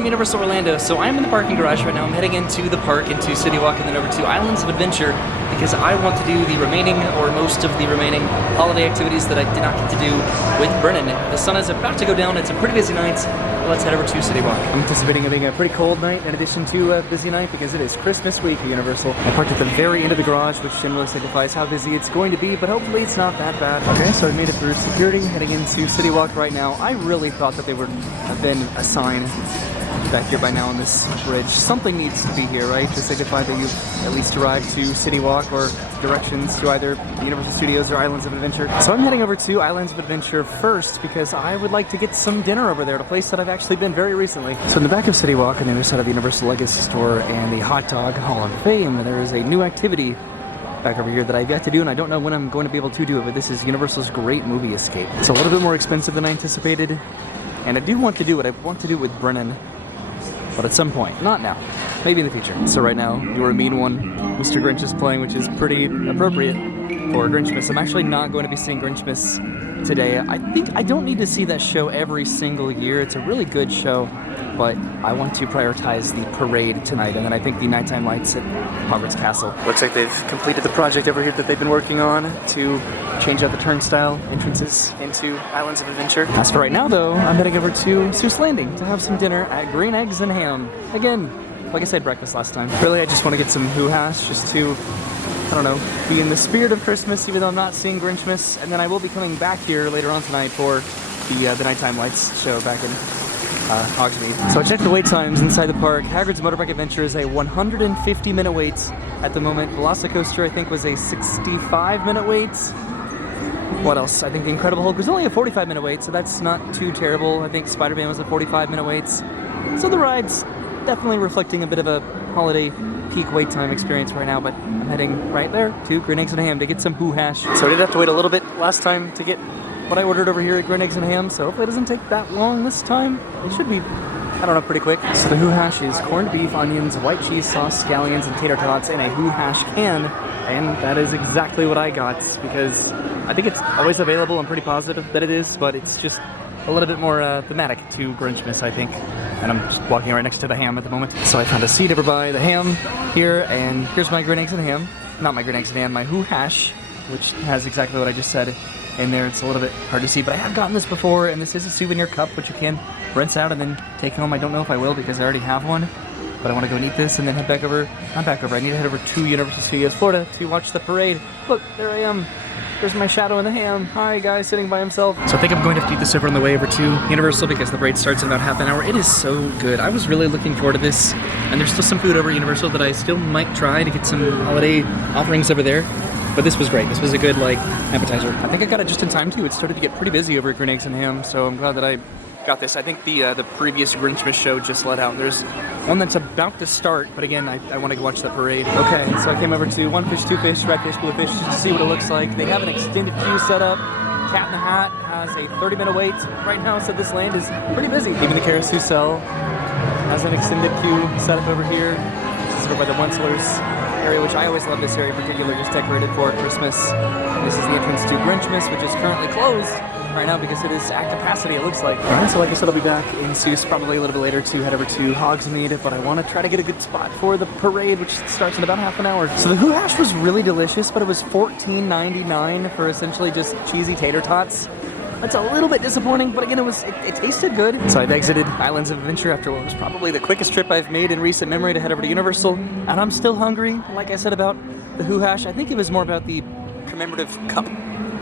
from Universal Orlando. So I'm in the parking garage right now. I'm heading into the park, into City Walk, and then over to Islands of Adventure because I want to do the remaining, or most of the remaining, holiday activities that I did not get to do with Brennan. The sun is about to go down. It's a pretty busy night. Let's head over to City Walk. I'm anticipating it being a pretty cold night in addition to a busy night because it is Christmas week at Universal. I parked at the very end of the garage, which generally signifies how busy it's going to be, but hopefully it's not that bad. Okay, so I made it through security, heading into City Walk right now. I really thought that they would have been a sign back here by now on this bridge. Something needs to be here, right? To signify that you've at least arrived to City Walk or directions to either Universal Studios or Islands of Adventure. So I'm heading over to Islands of Adventure first because I would like to get some dinner over there at a place that I've actually been very recently. So in the back of City Walk on the other side of the Universal Legacy Store and the Hot Dog Hall of Fame, there is a new activity back over here that I've yet to do, and I don't know when I'm going to be able to do it, but this is Universal's Great Movie Escape. It's a little bit more expensive than I anticipated, and I do want to do it. I want to do it with Brennan, but at some point. Not now. Maybe in the future. So right now, You're a Mean One, Mr. Grinch is playing, which is pretty appropriate for Grinchmas. I'm actually not going to be seeing Grinchmas today. I think I don't need to see that show every single year. It's a really good show, but I want to prioritize the parade tonight, and then I think the nighttime lights at Hogwarts Castle. Looks like they've completed the project over here that they've been working on to change out the turnstile entrances into Islands of Adventure. As for right now, though, I'm heading over to Seuss Landing to have some dinner at Green Eggs and Ham. Again, like I said, breakfast last time. Really, I just want to get some Who Hash just to, I don't know, be in the spirit of Christmas, even though I'm not seeing Grinchmas. And then I will be coming back here later on tonight for the Nighttime Lights show back in Hogsmeade. So I checked the wait times inside the park. Hagrid's Motorbike Adventure is a 150-minute wait at the moment. Velocicoaster, I think, was a 65-minute wait. What else? I think The Incredible Hulk was only a 45-minute wait, so that's not too terrible. I think Spider-Man was a 45-minute wait. So the ride's definitely reflecting a bit of a holiday peak wait time experience right now, but I'm heading right there to Green Eggs and Ham to get some Who Hash. So I did have to wait a little bit last time to get what I ordered over here at Green Eggs and Ham, so hopefully it doesn't take that long this time. It should be, I don't know, pretty quick. So the Who Hash is corned beef, onions, white cheese sauce, scallions, and tater tots in a Who Hash can, and that is exactly what I got because I think it's always available. I'm pretty positive that it is, but it's just a little bit more thematic to Grinchmas, I think. And I'm just walking right next to the ham at the moment. So I found a seat over by the ham here, and here's my Green Eggs and Ham. Not my Green Eggs and Ham, my Who Hash, which has exactly what I just said in there. It's a little bit hard to see, but I have gotten this before, and this is a souvenir cup, which you can rinse out and then take home. I don't know if I will because I already have one, but I want to go and eat this and then head back over. Not back over, I need to head over to Universal Studios Florida to watch the parade. Look, there I am. There's my shadow in the ham. Hi, guy sitting by himself. So I think I'm going to have to eat this over on the way over to Universal because the parade starts in about half an hour. It is so good. I was really looking forward to this, and there's still some food over at Universal that I still might try to get some holiday offerings over there. But this was great. This was a good, like, appetizer. I think I got it just in time, too. It started to get pretty busy over at Green Eggs and Ham, so I'm glad that I got this. I think the previous Grinchmas show just let out. There's one that's about to start, but again, I want to go watch the parade. Okay, so I came over to One Fish, Two Fish, Red Fish, Blue Fish, just to see what it looks like. They have an extended queue set up. Cat in the Hat has a 30-minute wait right now, so this land is pretty busy. Even the Carousel has an extended queue set up over here. This is over by the Wenslers area, which I always love this area in particular, just decorated for Christmas. This is the entrance to Grinchmas, which is currently closed right now because it is at capacity, it looks like. Alright, so like I said, I'll be back in Seuss probably a little bit later to head over to Hogsmeade, but I want to try to get a good spot for the parade, which starts in about half an hour. So the Who Hash was really delicious, but it was $14.99 for essentially just cheesy tater tots. That's a little bit disappointing, but again, it tasted good. So I've exited Islands of Adventure after what was probably the quickest trip I've made in recent memory to head over to Universal, and I'm still hungry. Like I said about the Who Hash, I think it was more about the commemorative cup,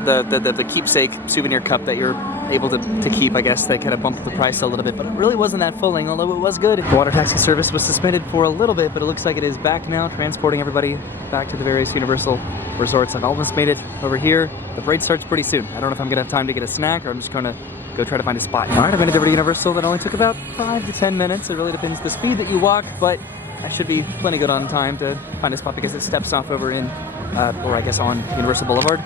the keepsake souvenir cup that you're able to keep, I guess. They kind of bumped the price a little bit, but it really wasn't that filling, although it was good. The water taxi service was suspended for a little bit, but it looks like it is back now, transporting everybody back to the various Universal resorts. I've almost made it over here. The parade starts pretty soon. I don't know if I'm gonna have time to get a snack or I'm just gonna go try to find a spot. All right, I made it over to Universal. That only took about 5 to 10 minutes. It really depends the speed that you walk, but I should be plenty good on time to find a spot because it steps off over in, or I guess on Universal Boulevard.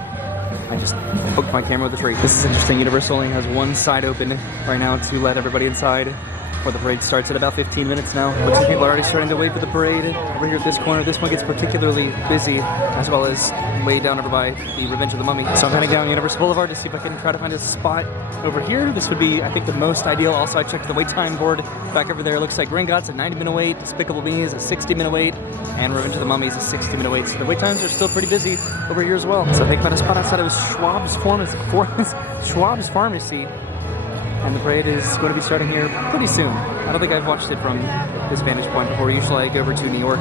I just poked my camera with a tree. This is interesting. Universal only has one side open right now to let everybody inside. before the parade starts at about 15 minutes now. Looks like people are already starting to wait for the parade over here at this corner. This one gets particularly busy, as well as way down over by the Revenge of the Mummy. So I'm heading down Universal Boulevard to see if I can try to find a spot over here. This would be, I think, the most ideal. Also, I checked the wait time board back over there. It looks like Gringotts a 90-minute wait, Despicable Me is a 60-minute wait, and Revenge of the Mummy is a 60-minute wait. So the wait times are still pretty busy over here as well. So I think about a spot outside of Schwab's Pharmacy. And the parade is going to be starting here pretty soon. I don't think I've watched it from this vantage point before. Usually I go over to New York.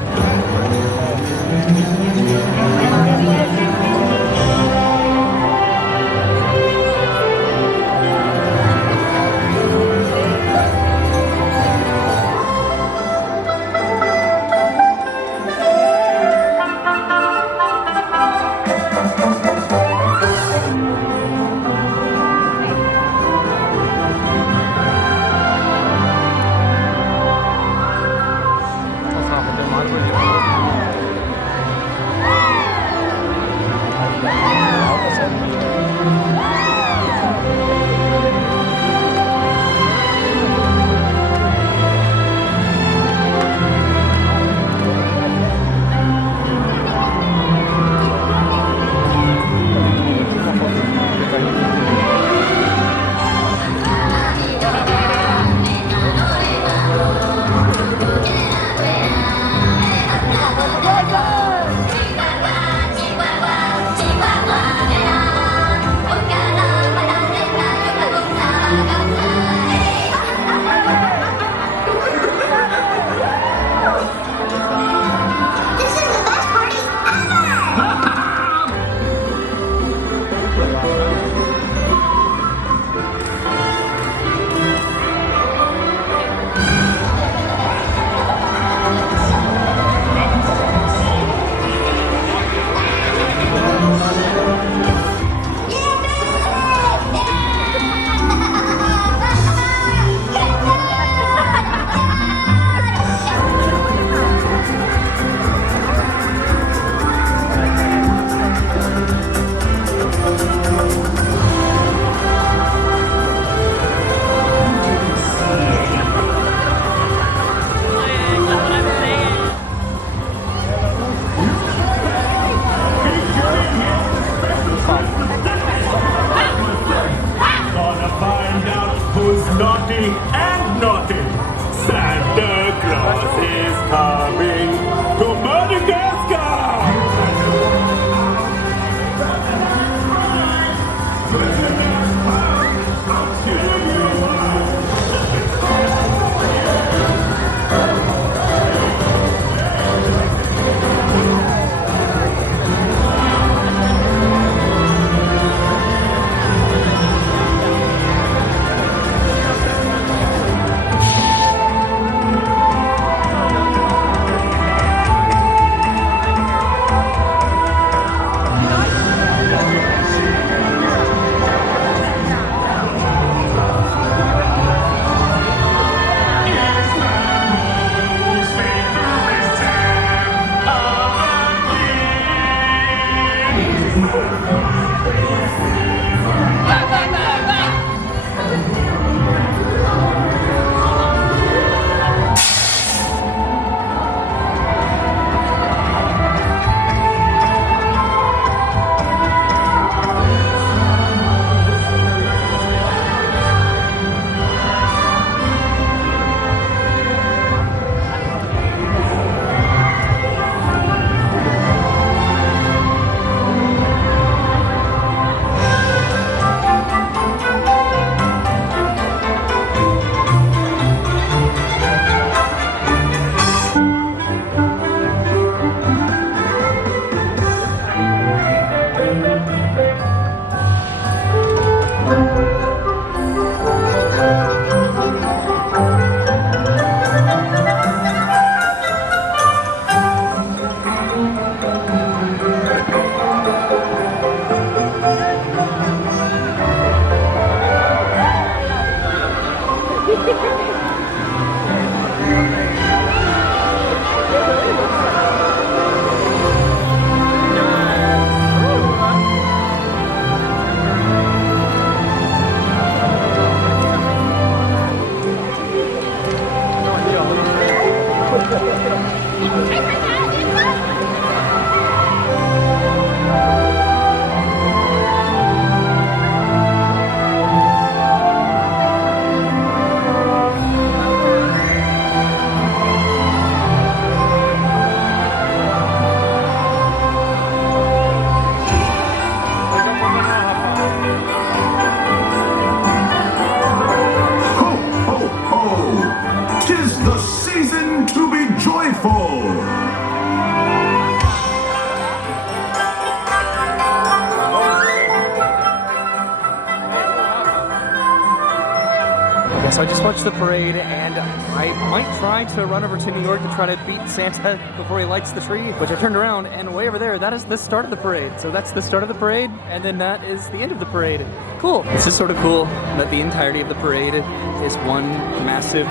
So I just watched the parade, and I might try to run over to New York to try to beat Santa before he lights the tree, which I turned around, and way over there, that is the start of the parade. So that's the start of the parade, and then that is the end of the parade. Cool. This is sort of cool that the entirety of the parade is one massive,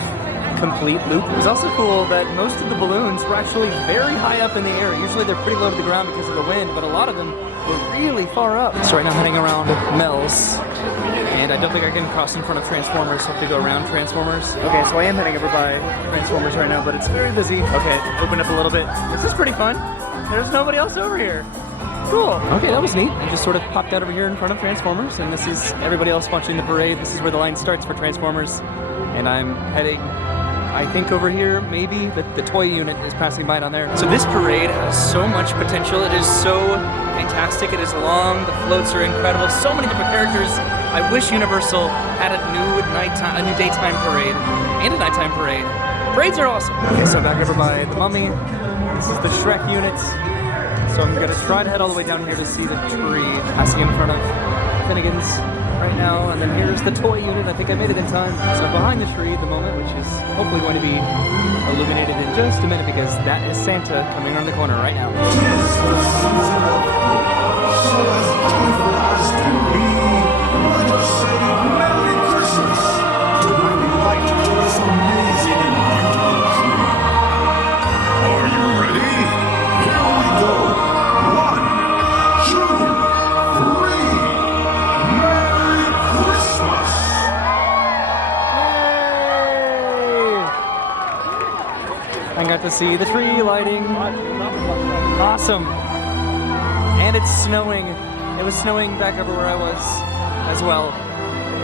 complete loop. It was also cool that most of the balloons were actually very high up in the air. Usually they're pretty low to the ground because of the wind, but a lot of them were really far up. So right now I'm heading around Mel's. And I don't think I can cross in front of Transformers, so I have to go around Transformers. Okay, so I am heading over by Transformers right now, but it's very busy. Okay, open up a little bit. This is pretty fun. There's nobody else over here. Cool. Okay, that was neat. I just sort of popped out over here in front of Transformers, and this is everybody else watching the parade. This is where the line starts for Transformers. And I'm heading, I think over here, maybe the toy unit is passing by down there. So this parade has so much potential. It is so fantastic. It is long. The floats are incredible. So many different characters. I wish Universal had a new daytime parade and a nighttime parade. Parades are awesome. Okay, so back over by the Mummy. This is the Shrek units. So I'm gonna try to head all the way down here to see the tree, passing in front of Finnegan's right now. And then here's the toy unit. I think I made it in time. So I'm behind the tree at the moment, which is hopefully going to be illuminated in just a minute because that is Santa coming around the corner right now. I got to see the tree lighting. Awesome. And it's snowing. It was snowing back over where I was as well.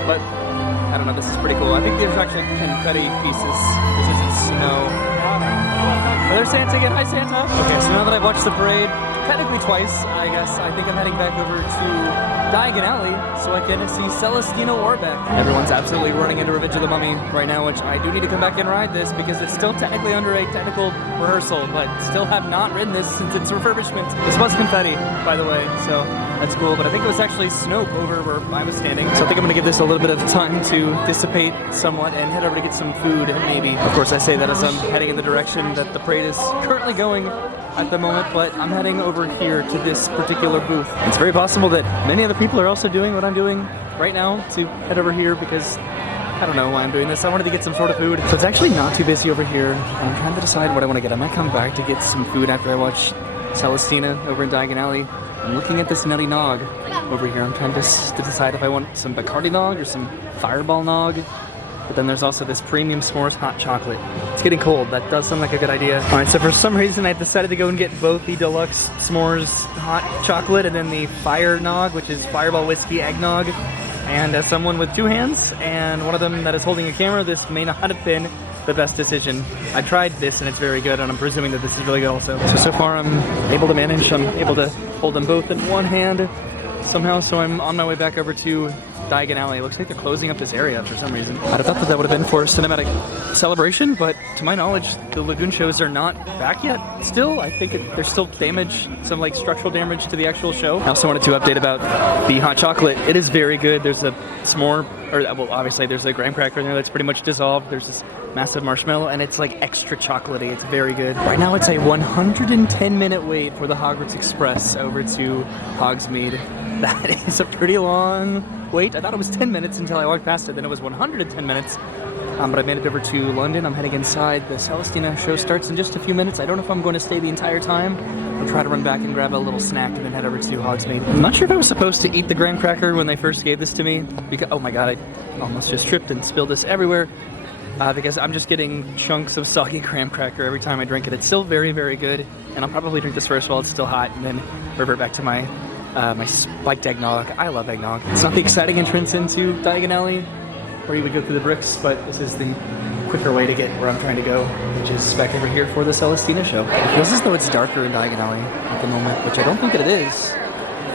But I don't know, this is pretty cool. I think there's actually confetti pieces. This isn't snow. Oh, there's Santa again. Hi, Santa. Okay, so now that I've watched the parade, technically twice, I guess, I think I'm heading back over to Diagon Alley so I can see Celestino Orbeck. Everyone's absolutely running into Revenge of the Mummy right now, which I do need to come back and ride this because it's still technically under a technical rehearsal, but still have not ridden this since its refurbishment. This was confetti, by the way, so that's cool, but I think it was actually Snoke over where I was standing. So I think I'm gonna give this a little bit of time to dissipate somewhat and head over to get some food, maybe. Of course, I say that as I'm heading in the direction that the parade is currently going at the moment, but I'm heading over here to this particular booth. It's very possible that many other people are also doing what I'm doing right now to head over here because I don't know why I'm doing this. I wanted to get some sort of food. So it's actually not too busy over here. I'm trying to decide what I want to get. I might come back to get some food after I watch Celestina over in Diagon Alley. I'm looking at this nutty nog over here. I'm trying to decide if I want some Bacardi nog or some Fireball nog. But then there's also this premium s'mores hot chocolate. It's getting cold. That does sound like a good idea. All right, so for some reason I decided to go and get both the deluxe s'mores hot chocolate and then the fire nog, which is Fireball whiskey eggnog. And as someone with two hands and one of them that is holding a camera, this may not have been the best decision. I tried this and it's very good, and I'm presuming that this is really good also. So far I'm able to manage. I'm able to hold them both in one hand somehow, so I'm on my way back over to Diagon Alley. It looks like they're closing up this area for some reason. I'd have thought that would have been for a cinematic celebration, but to my knowledge, the Lagoon shows are not back yet. Still, I think there's still damage, some like structural damage to the actual show. I also wanted to update about the hot chocolate. It is very good. There's a s'more, or well, obviously there's a graham cracker in there that's pretty much dissolved. There's this massive marshmallow, and it's like extra chocolatey. It's very good. Right now, it's a 110-minute wait for the Hogwarts Express over to Hogsmeade. That is a pretty long wait. I thought it was 10 minutes until I walked past it. Then it was 110 minutes. But I made it over to London. I'm heading inside. The Celestina show starts in just a few minutes. I don't know if I'm going to stay the entire time. I'll try to run back and grab a little snack and then head over to Hogsmeade. I'm not sure if I was supposed to eat the graham cracker when they first gave this to me. Because, oh my god, I almost just tripped and spilled this everywhere. because I'm just getting chunks of soggy graham cracker every time I drink it. It's still very, very good, and I'll probably drink this first while it's still hot, and then revert back to my my spiked eggnog. I love eggnog. It's not the exciting entrance into Diagon Alley, where you would go through the bricks, but this is the quicker way to get where I'm trying to go, which is back over here for the Celestina show. It feels as though it's darker in Diagon Alley at the moment, which I don't think it is.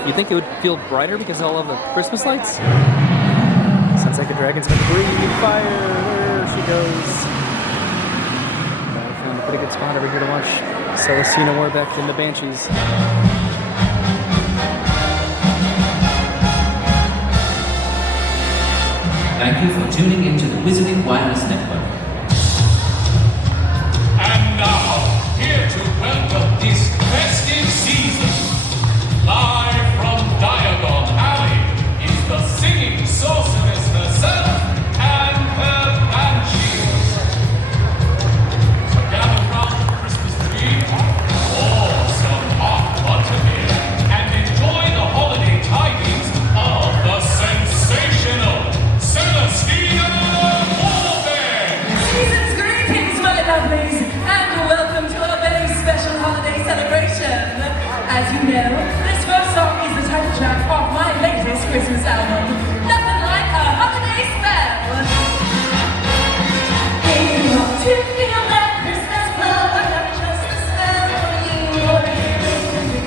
You'd think it would feel brighter because of all of the Christmas lights? Sounds like a dragon's gonna breathe fire. There she goes. I found a pretty good spot over here to watch Celestina Warbeck and the Banshees. Thank you for tuning into the Wizarding Wireless Network. And now, here to welcome this festive season, live from Diagon Alley, is the singing sorceress herself and her banshees. So gather round the Christmas tree, pour some hot butterbeer, and enjoy the holiday tidings of the sensational Celestina Warbeck! Season's greetings, my lovelies, and welcome to our very special holiday celebration. As you know, this first song is the title track of my latest Christmas album, Nothing Like a Holiday Spell. If you want to feel that Christmas glow, not just a spell for you or you,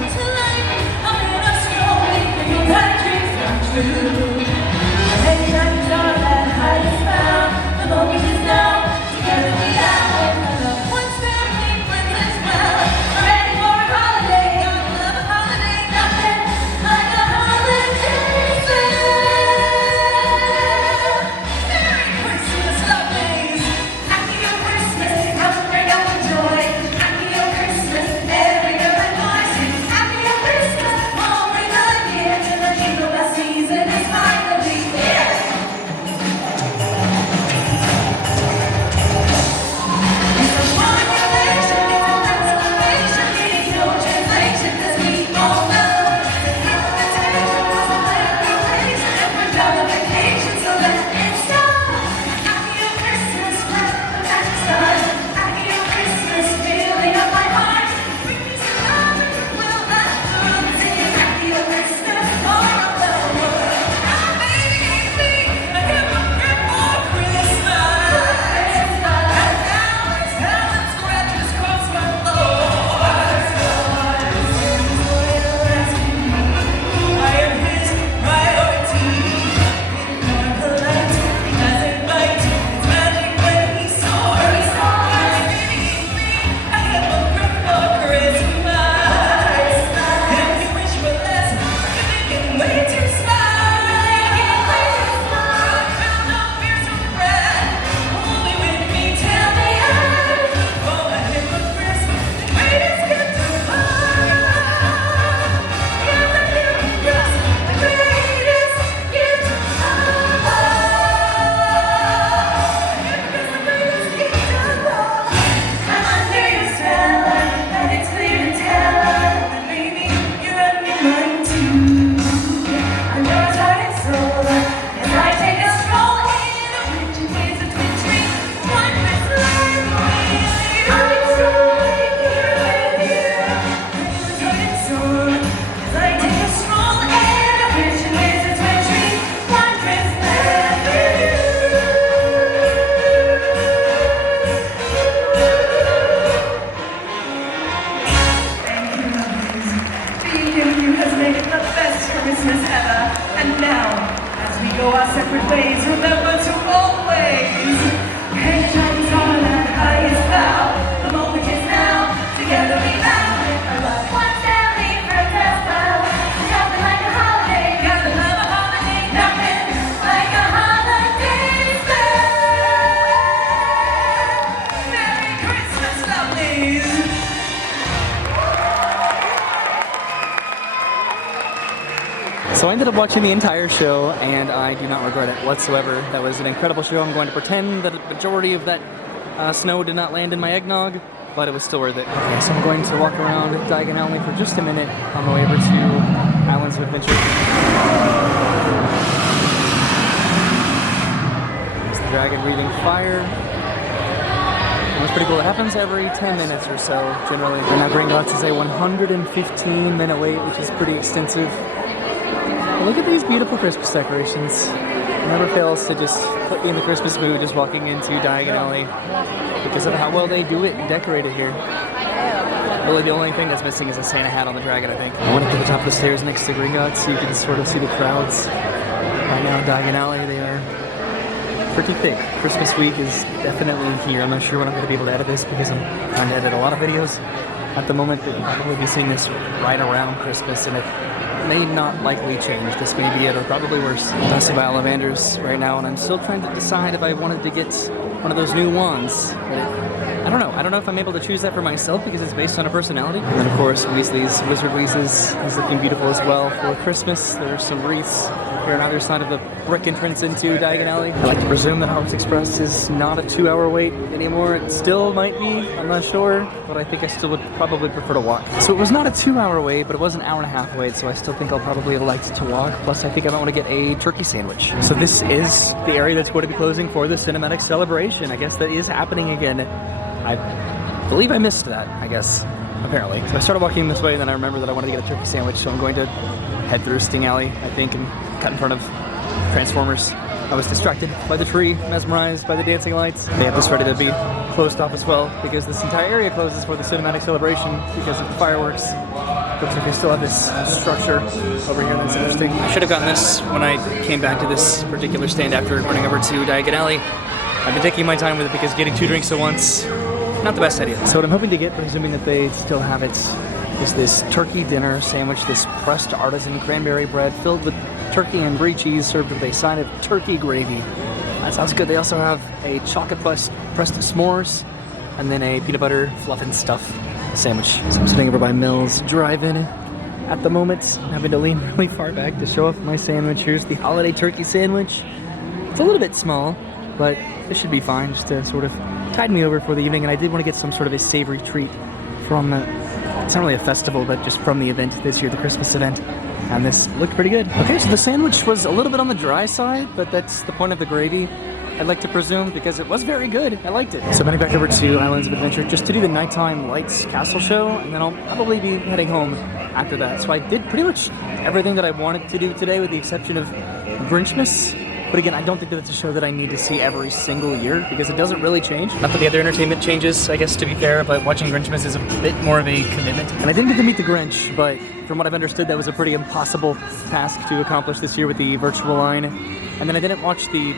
to life, I'm in a snow, making your bad dreams come true. Many times are that highest bound, the moment is now, together we are, and the one's family, friends as well. We're ready for a holiday, I love a holiday, nothing like a holiday spell. Merry Christmas, lovelies! Happy your Christmas, come bring out the joy. Happy your Christmas, every girl and boy sing. Happy your Christmas, all bring the year to the jingle bell season is finally here. It's a population, it's a celebration, needing no translation, 'cause we all know invitation was a celebration, and we're done on vacation, so let's get started. Happy your Christmas, that's the start. Happy your Christmas, filling up my heart. Bring me some love and goodwill, that's the road, singing happy your Christmas all around the world. Ah, baby, it's me, I have a grip for Christmas. And now it's talent scratches across my floor. I am his priority. In polite, he doesn't bite. It's magic when he soars. Baby, it's me, I have a grip for Christmas. And you wish for less, you're thinking way too smart. I found no fears of bread, only with me till the end. Oh, a hypocrite, the greatest gift of all. Yes, a hypocrite, the greatest gift of all. A hypocrite, the greatest gift of all. I'm under your spell, and it's clear to tell that baby, you're under mine too. I'm your heart and soul, as I take a stroll in a rich and ways of twitchery. One with life, I'm strolling here with you. I'm your heart and soul, as I take a stroll in a rich and ways of twitchery. One with life with you. Thank you, lovelies. Being with you has made it the best Christmas ever. And now, as we go our separate ways, remember to always hang times on that highest bough. The moment is now, together we bow. Our loved ones, family, friends as well. Nothing like a holiday, gotta love a holiday. Nothing like a holiday spell. Merry Christmas, lovelies. So I ended up watching the entire show, and I do not regret it whatsoever. That was an incredible show. I'm going to pretend that a majority of that snow did not land in my eggnog, but it was still worth it. Okay, so I'm going to walk around Diagon Alley for just a minute on the way over to Islands of Adventure. There's the dragon breathing fire. It's pretty cool. It happens every 10 minutes or so, generally. And now Gringotts is a 115-minute wait, which is pretty extensive. But look at these beautiful Christmas decorations. It never fails to just put me in the Christmas mood just walking into Diagon Alley because of how well they do it and decorate it here. Really, the only thing that's missing is a Santa hat on the dragon, I think. I went up to the top of the stairs next to Gringotts so you can sort of see the crowds. Right now, Diagon Alley, they are pretty thick. Christmas week is definitely here. I'm not sure when I'm going to be able to edit this because I'm trying to edit a lot of videos at the moment, but you'll probably be seeing this right around Christmas, and it may not likely change. This may be it, or probably worse. Festive by Ollivanders right now, and I'm still trying to decide if I wanted to get one of those new wands. I don't know. I don't know if I'm able to choose that for myself because it's based on a personality. And then, of course, Weasley's Wizard Weezes is looking beautiful as well for Christmas. There's some wreaths here on either side of the brick entrance into Diagon Alley. I like to presume that Hogwarts Express is not a 2-hour wait anymore. It still might be. I'm not sure, but I think I still would probably prefer to walk. So it was not a 2-hour wait, but it was an 1.5-hour wait, so I still think I'll probably have liked to walk. Plus, I think I might want to get a turkey sandwich. So this is the area that's going to be closing for the cinematic celebration. I guess that is happening again. I believe I missed that, I guess, apparently. So I started walking this way, and then I remembered that I wanted to get a turkey sandwich, so I'm going to head through Sting Alley, I think, and cut in front of Transformers. I was distracted by the tree, mesmerized by the dancing lights. They have this ready to be closed off as well, because this entire area closes for the cinematic celebration because of the fireworks. Looks like they still have this structure over here that's interesting. I should have gotten this when I came back to this particular stand after running over to Diagon Alley. I've been taking my time with it because getting 2 drinks at once, not the best idea. So what I'm hoping to get, presuming that they still have it, is this turkey dinner sandwich, this pressed artisan cranberry bread filled with turkey and brie cheese served with a side of turkey gravy. That sounds good. They also have a chocolate pressed s'mores and then a peanut butter fluff and stuff sandwich. So I'm sitting over by Mills Drive-In at the moment, having to lean really far back to show off my sandwich. Here's the holiday turkey sandwich. It's a little bit small, but this should be fine just to sort of tide me over for the evening. And I did want to get some sort of a savory treat from it's not really a festival, but just from the event this year, the Christmas event. And this looked pretty good. Okay, so the sandwich was a little bit on the dry side, but that's the point of the gravy, I'd like to presume, because it was very good. I liked it. So I'm heading back over to Islands of Adventure just to do the nighttime lights castle show, and then I'll probably be heading home after that. So I did pretty much everything that I wanted to do today with the exception of Grinchmas. But again, I don't think that it's a show that I need to see every single year because it doesn't really change. Not that the other entertainment changes, I guess, to be fair, but watching Grinchmas is a bit more of a commitment. And I didn't get to meet the Grinch, but from what I've understood, that was a pretty impossible task to accomplish this year with the virtual line. And then I didn't watch the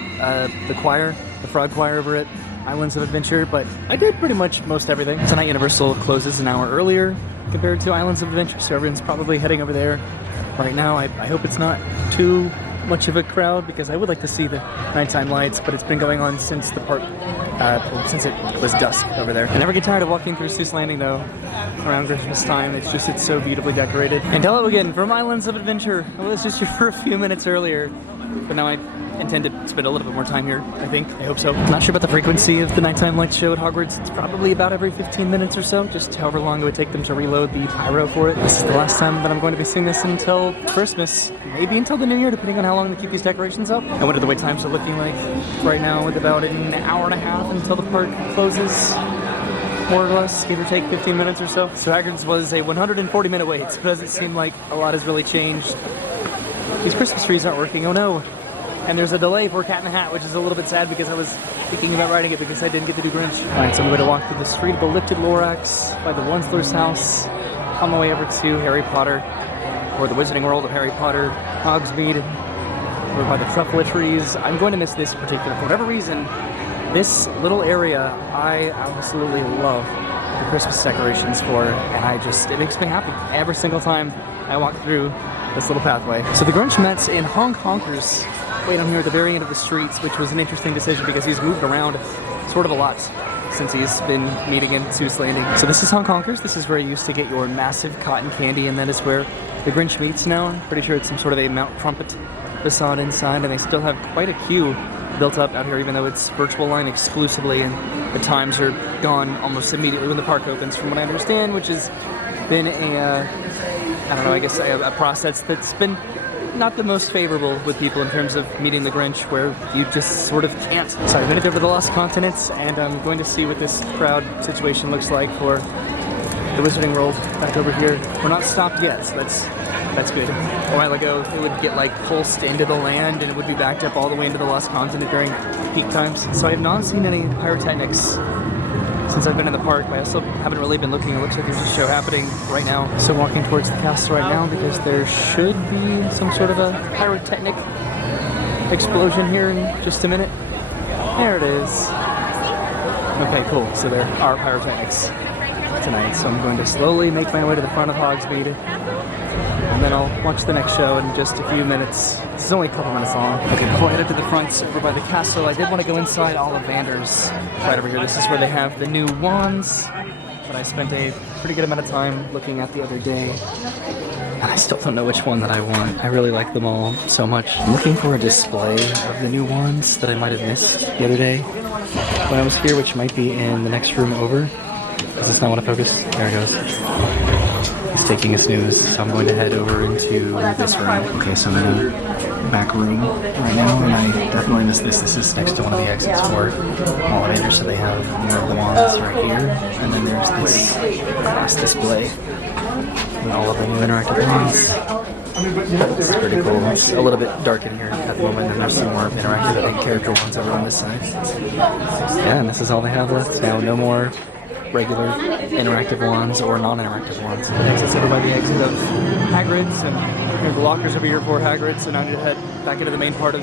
choir, the frog choir over at Islands of Adventure, but I did pretty much most everything. Tonight Universal closes an hour earlier compared to Islands of Adventure, so everyone's probably heading over there right now. I hope it's not too much of a crowd because I would like to see the nighttime lights, but it's been going on since the park, since it was dusk over there. I never get tired of walking through Seuss Landing though around Christmas time. It's so beautifully decorated. And hello again from Islands of Adventure. I was just here for a few minutes earlier, but now I intend to spend a little bit more time here, I think. I hope so. I'm not sure about the frequency of the nighttime lights show at Hogwarts. It's probably about every 15 minutes or so, just however long it would take them to reload the pyro for it. This is the last time that I'm going to be seeing this until Christmas, maybe until the new year, depending on how long they keep these decorations up. And what are the wait times are looking like right now, with about an hour and a half until the park closes, more or less, give or take 15 minutes or so. So Hagrid's was a 140-minute wait, so it doesn't seem like a lot has really changed. These Christmas trees aren't working, oh no. And there's a delay for Cat in the Hat, which is a little bit sad because I was thinking about writing it because I didn't get to do Grinch. Alright, so I'm going to walk through the Street of the Lifted Lorax by the Onslaughter's house, on my way over to Harry Potter, or the Wizarding World of Harry Potter, Hogsmeade, over by the Truffle trees. I'm going to miss this particular, for whatever reason, this little area I absolutely love the Christmas decorations for, and it makes me happy every single time I walk through this little pathway. So the Grinch met in Honk Honkers way down here at the very end of the streets, which was an interesting decision because he's moved around sort of a lot since he's been meeting in Seuss Landing. So this is Honk Honkers. This is where you used to get your massive cotton candy, and that is where the Grinch meets now. I'm pretty sure it's some sort of a Mount Trumpet facade inside, and they still have quite a queue built up out here, even though it's virtual line exclusively, and the times are gone almost immediately when the park opens, from what I understand, which has been a process that's been not the most favorable with people in terms of meeting the Grinch, where you just sort of can't. So I made it over the Lost Continents, and I'm going to see what this crowd situation looks like for the Wizarding World back over here. We're not stopped yet, so that's good. A while ago, it would get like pulsed into the land, and it would be backed up all the way into the Lost Continent during peak times. So I have not seen any pyrotechnics since I've been in the park, but I also haven't really been looking. It looks like there's a show happening right now. So walking towards the castle right now because there should be some sort of a pyrotechnic explosion here in just a minute. There it is. Okay, cool. So there are pyrotechnics tonight. So I'm going to slowly make my way to the front of Hogsmeade, and then I'll watch the next show in just a few minutes. This is only a couple minutes long. Okay, before I head up to the front over by the castle, I did want to go inside Ollivander's right over here. This is where they have the new wands that I spent a pretty good amount of time looking at the other day. And I still don't know which one that I want. I really like them all so much. I'm looking for a display of the new wands that I might have missed the other day when I was here, which might be in the next room over. Does this not want to focus? There it goes. He's taking a snooze, so I'm going to head over into this room. Okay, so I'm in a back room right now, and I definitely missed this. This is next to one of the exits for Ollivander, so they have more of the wands right here, and then there's this display with all of the new interactive wands. This is pretty cool. It's a little bit dark in here at the moment, and there's some more interactive, I think, character ones over on this side. Yeah, and this is all they have left. No more regular interactive wands or non-interactive wands. The exit's over by the exit of Hagrid's, and the lockers over here for Hagrid's, so now I need to head back into the main part of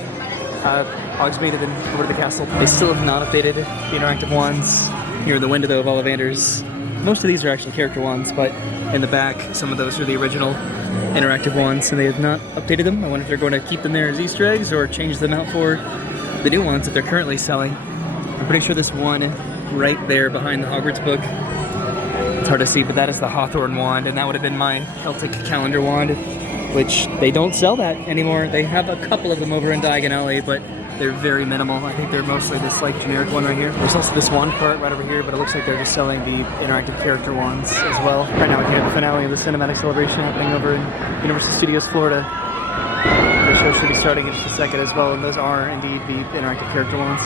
Hogsmeade and then over to the castle. They still have not updated the interactive wands here in the window of Ollivander's. Most of these are actually character wands, but in the back, some of those are the original interactive wands, and they have not updated them. I wonder if they're going to keep them there as Easter eggs or change them out for the new ones that they're currently selling. I'm pretty sure this one right there behind the Hogwarts book, it's hard to see, but that is the Hawthorne wand, and that would have been my Celtic calendar wand, which they don't sell that anymore. They have a couple of them over in Diagon Alley, but they're very minimal. I think they're mostly this like generic one right here. There's also this wand cart right over here, but it looks like they're just selling the interactive character wands as well. Right now we have the finale of the cinematic celebration happening over in Universal Studios Florida. The show should be starting in just a second as well, and those are indeed the interactive character wands.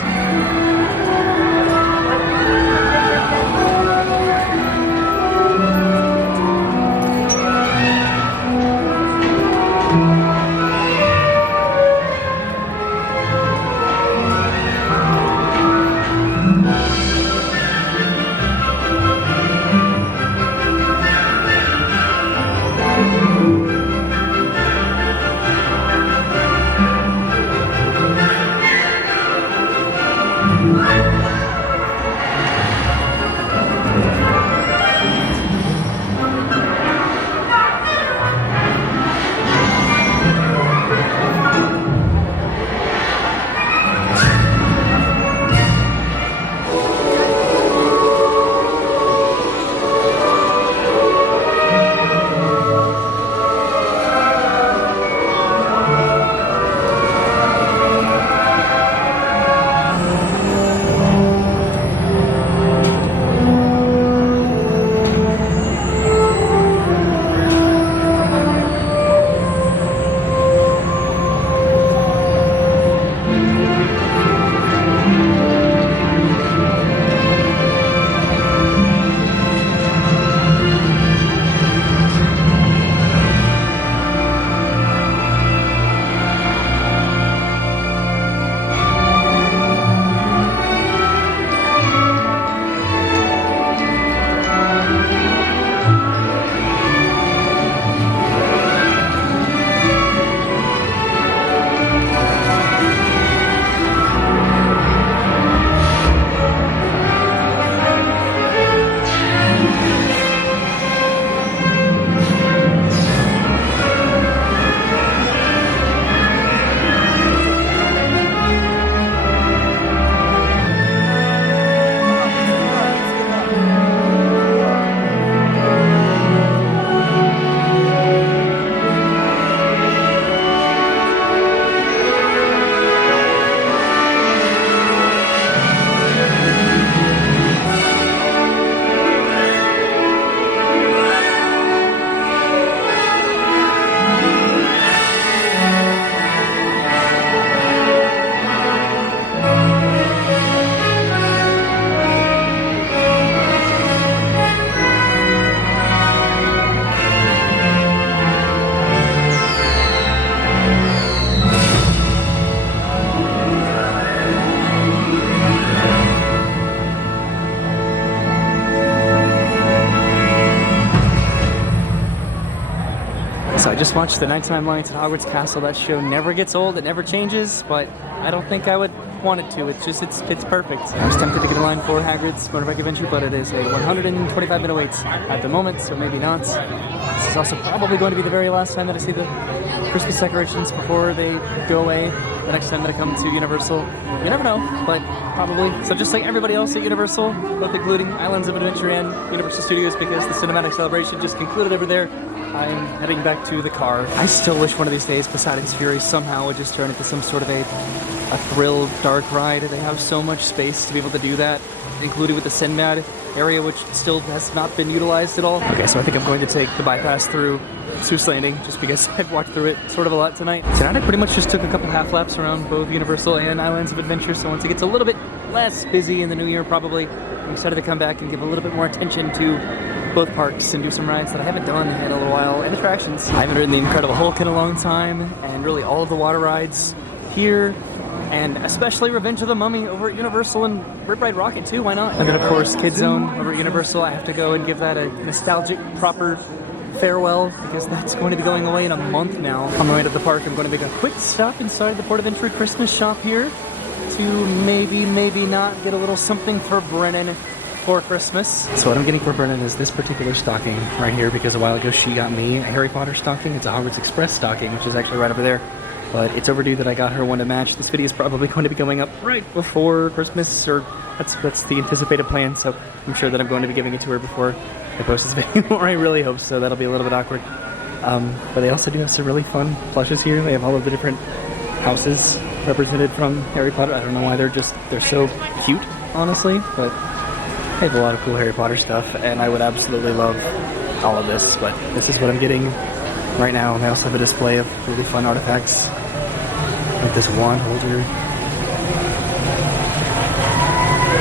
So I just watched the Nighttime Lights at Hogwarts Castle. That show never gets old, it never changes, but I don't think I would want it to. It's just, it's perfect. I was tempted to get in line for Hagrid's Motorbike Adventure, but it is a 125-minute wait at the moment, so maybe not. This is also probably going to be the very last time that I see the Christmas decorations before they go away. The next time that I come to Universal. You never know, but probably. So just like everybody else at Universal, both including Islands of Adventure and Universal Studios, because the cinematic celebration just concluded over there, I'm heading back to the car. I still wish one of these days Poseidon's Fury somehow would just turn into some sort of a thrill dark ride. They have so much space to be able to do that, including with the Sinbad area, which still has not been utilized at all. Okay, so I think I'm going to take the bypass through Seuss Landing, just because I've walked through it sort of a lot tonight. Tonight I pretty much just took a couple half laps around both Universal and Islands of Adventure, so once it gets a little bit less busy in the new year, probably, I'm excited to come back and give a little bit more attention to both parks and do some rides that I haven't done in a little while, and attractions. I haven't ridden the Incredible Hulk in a long time, and really all of the water rides here, and especially Revenge of the Mummy over at Universal, and Rip Ride Rocket too, why not? And then of course Kid Zone over at Universal. I have to go and give that a nostalgic, proper farewell, because that's going to be going away in a month now. On the way to the park, I'm going to make a quick stop inside the Port Adventure Christmas shop here to maybe not get a little something for Brennan for Christmas. So what I'm getting for Brennan is this particular stocking right here, because a while ago she got me a Harry Potter stocking. It's a Hogwarts Express stocking, which is actually right over there. But it's overdue that I got her one to match. This video is probably going to be going up right before Christmas, or that's the anticipated plan, so I'm sure that I'm going to be giving it to her before I post this video, or I really hope so. That'll be a little bit awkward. But they also do have some really fun plushes here. They have all of the different houses represented from Harry Potter. I don't know why they're so cute, honestly, but they have a lot of cool Harry Potter stuff, and I would absolutely love all of this, but this is what I'm getting right now. And they also have a display of really fun artifacts, like this wand holder.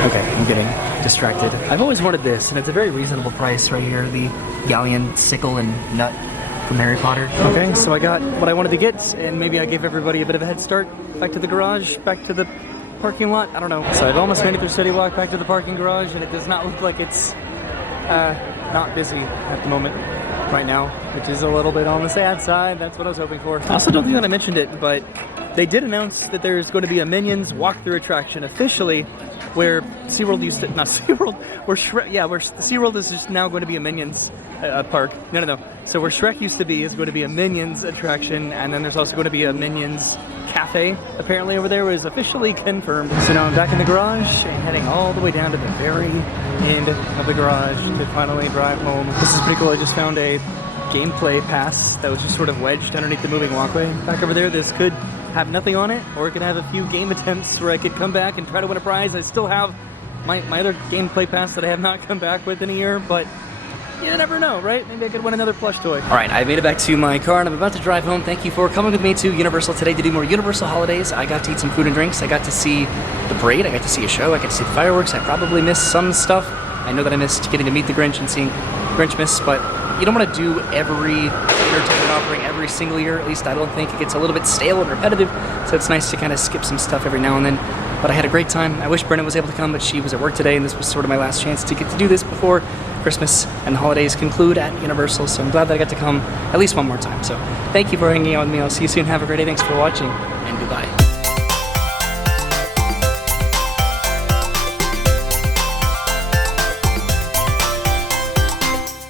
Okay, I'm getting distracted. I've always wanted this, and it's a very reasonable price right here, the Galleon sickle and nut from Harry Potter. Okay, so I got what I wanted to get, and maybe I gave everybody a bit of a head start. Back to the garage, back to the parking lot, I don't know. So I've almost made it through City Walk back to the parking garage, and it does not look like it's not busy at the moment right now, which is a little bit on the sad side. That's what I was hoping for. I also don't think that I mentioned it, but they did announce that there's going to be a Minions walkthrough attraction officially, where SeaWorld used to, not SeaWorld, where SeaWorld is just now going to be a Minions park. No. So where Shrek used to be is going to be a Minions attraction, and then there's also going to be a Minions cafe, apparently, over there, was officially confirmed. So now I'm back in the garage and heading all the way down to the very end of the garage to finally drive home. This is pretty cool. I just found a gameplay pass that was just sort of wedged underneath the moving walkway. Back over there, this could have nothing on it, or it could have a few game attempts where I could come back and try to win a prize. I still have my other gameplay pass that I have not come back with in a year, but you never know, right? Maybe I could win another plush toy. All right, I made it back to my car and I'm about to drive home. Thank you for coming with me to Universal today to do more Universal holidays. I got to eat some food and drinks. I got to see the parade. I got to see a show. I got to see the fireworks. I probably missed some stuff. I know that I missed getting to meet the Grinch and seeing Grinchmas, but you don't want to do every entertainment offering every single year. At least I don't think. It gets a little bit stale and repetitive, so it's nice to kind of skip some stuff every now and then. But I had a great time. I wish Brennan was able to come, but she was at work today, and this was sort of my last chance to get to do this before Christmas and the holidays conclude at Universal, so I'm glad that I got to come at least one more time. So thank you for hanging out with me. I'll see you soon. Have a great day. Thanks for watching, and goodbye.